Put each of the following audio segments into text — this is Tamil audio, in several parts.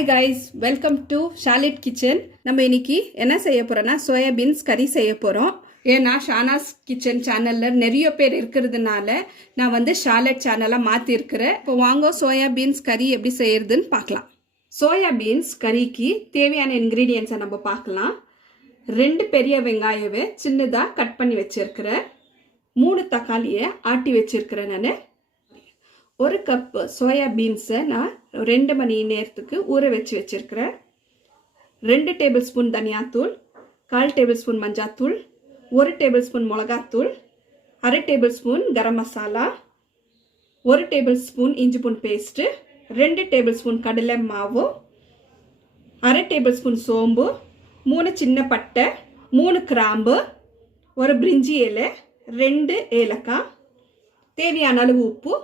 Hi guys, welcome to Charlotte Kitchen. நம்ம இன்னைக்கு என்ன செய்ய போறோம்னா சோயா பீன்ஸ் கறி செய்ய போறோம். ஏன்னா ஷானாஸ் கிச்சன் சேனல்ல நிறைய பேர் இருக்கிறதுனால நான் வந்து ஷார்லட் சேனலை மாத்தி இருக்கிறேன். இப்போ வாங்க சோயா பீன்ஸ் கறி எப்படி செய்யறதுன்னு பார்க்கலாம். சோயா பீன்ஸ் கறிக்கு தேவையான இன்கிரீடியன்ஸை நம்ம பார்க்கலாம். 2 பெரிய வெங்காயத்தை சின்னதா கட் பண்ணி வச்சிருக்கிறேன். 3 தக்காளியை ஆட்டி வச்சிருக்கிறேன். நான் 1 கப் சோயா பீன்ஸை நான் 2 மணி நேரத்துக்கு ஊற வச்சிருக்கிறேன். 2 டேபிள் ஸ்பூன் தனியாத்தூள், 1/4 டேபிள் ஸ்பூன் மஞ்சாத்தூள், 1 டேபிள் ஸ்பூன் மிளகாத்தூள், 1/2 table spoon garam masala, 1 table spoon இஞ்சி பூண்டு பேஸ்ட்டு, 2 டேபிள் ஸ்பூன் கடலை மாவு, 1/2 டேபிள் ஸ்பூன் சோம்பு, 3 சின்ன பட்டை, 3 கிராம்பு, 1 பிரிஞ்சி இலை, 2 ஏலக்காய், தேவையான அளவு உப்பு,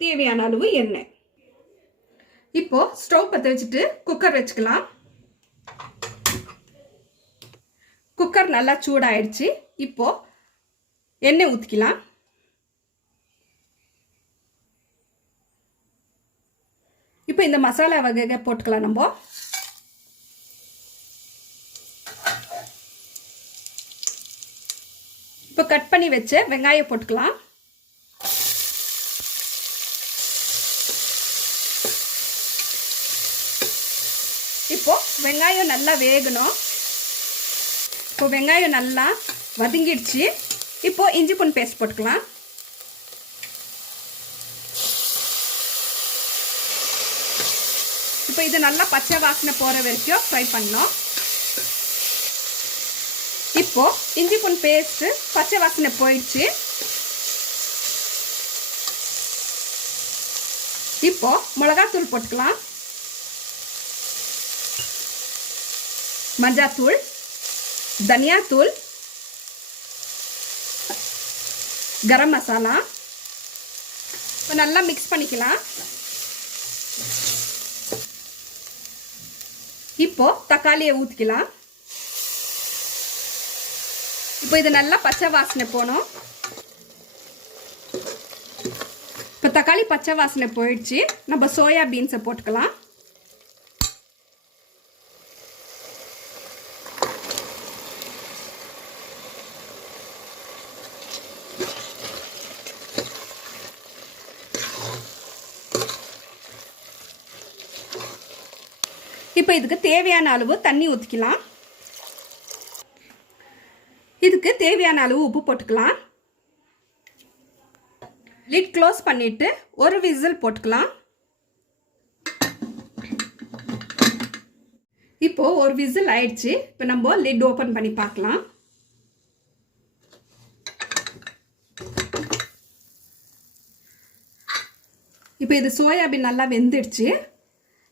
தேவையான அளவு எண்ணெய். இப்போ ஸ்டவ் பற்ற வச்சுட்டு குக்கர் வச்சுக்கலாம். குக்கர் நல்லா சூடாயிடுச்சு. இப்போ எண்ணெய் ஊற்றிக்கலாம். இப்போ இந்த மசாலா வகை போட்டுக்கலாம். நம்ம இப்போ கட் பண்ணி வச்ச வெங்காயம் போட்டுக்கலாம். இப்போ வெங்காயம் நல்லா வேகணும். இப்போ வெங்காயம் நல்லா வதங்கிடுச்சு. இப்போ இஞ்சி பூண்டு பேஸ்ட் போட்டுக்கலாம். இப்போ இது நல்லா பச்சை வாசனை போற வரைக்கும் ஃப்ரை பண்ணணும். இப்போ இஞ்சி பூண்டு பேஸ்ட் பச்சை வாசனை போயிடுச்சு. இப்போ மிளகாத்தூள் போட்டுக்கலாம். மஞ்சாத்தூள், தனியாத்தூள், கரம் மசாலா. இப்போ நல்லா மிக்ஸ் பண்ணிக்கலாம். இப்போ தக்காளியை ஊற்றிக்கலாம். இப்போ இது நல்லா பச்சை வாசனை போகணும். இப்போ தக்காளி பச்சை வாசனை போயிடுச்சு. நம்ம சோயா பீன்ஸை போட்டுக்கலாம். இப்போ இதுக்கு தேவையான அளவு தண்ணி ஊற்றிக்கலாம். இதுக்கு தேவையான அளவு உப்பு போட்டுக்கலாம். லிட் க்ளோஸ் பண்ணிட்டு 1 விசில் போட்டுக்கலாம். இப்போ 1 விசில் ஆயிடுச்சு. இப்போ நம்ம லிட் ஓப்பன் பண்ணி பார்க்கலாம். இப்போ இது சோயாபீன் நல்லா வெந்துடுச்சு.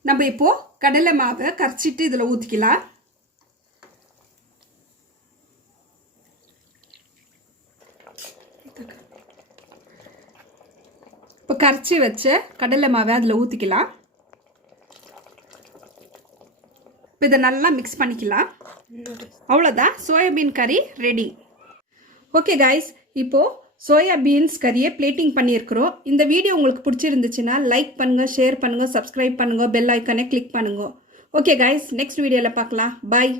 நம்ம இப்போ கடலை மாவை கரைச்சிட்டு இதில் ஊற்றிக்கலாம். இப்போ கரைச்சி வச்ச கடலை மாவை அதில் ஊற்றிக்கலாம். இப்போ இதை நல்லா மிக்ஸ் பண்ணிக்கலாம். அவ்வளோதான், சோயாபீன் கறி ரெடி. ஓகே கைஸ், இப்போது சோயா பீன்ஸ் கறியை பிளேட்டிங் பண்ணியிருக்கிறோம். இந்த வீடியோ உங்களுக்கு பிடிச்சிருந்துச்சுன்னா லைக் பண்ணுங்கள், ஷேர் பண்ணுங்கள், சப்ஸ்கிரைப் பண்ணுங்கள், பெல் ஐக்கானை கிளிக் பண்ணுங்கள். ஓகே கைஸ், நெக்ஸ்ட் வீடியோவில் பார்க்கலாம். பாய்.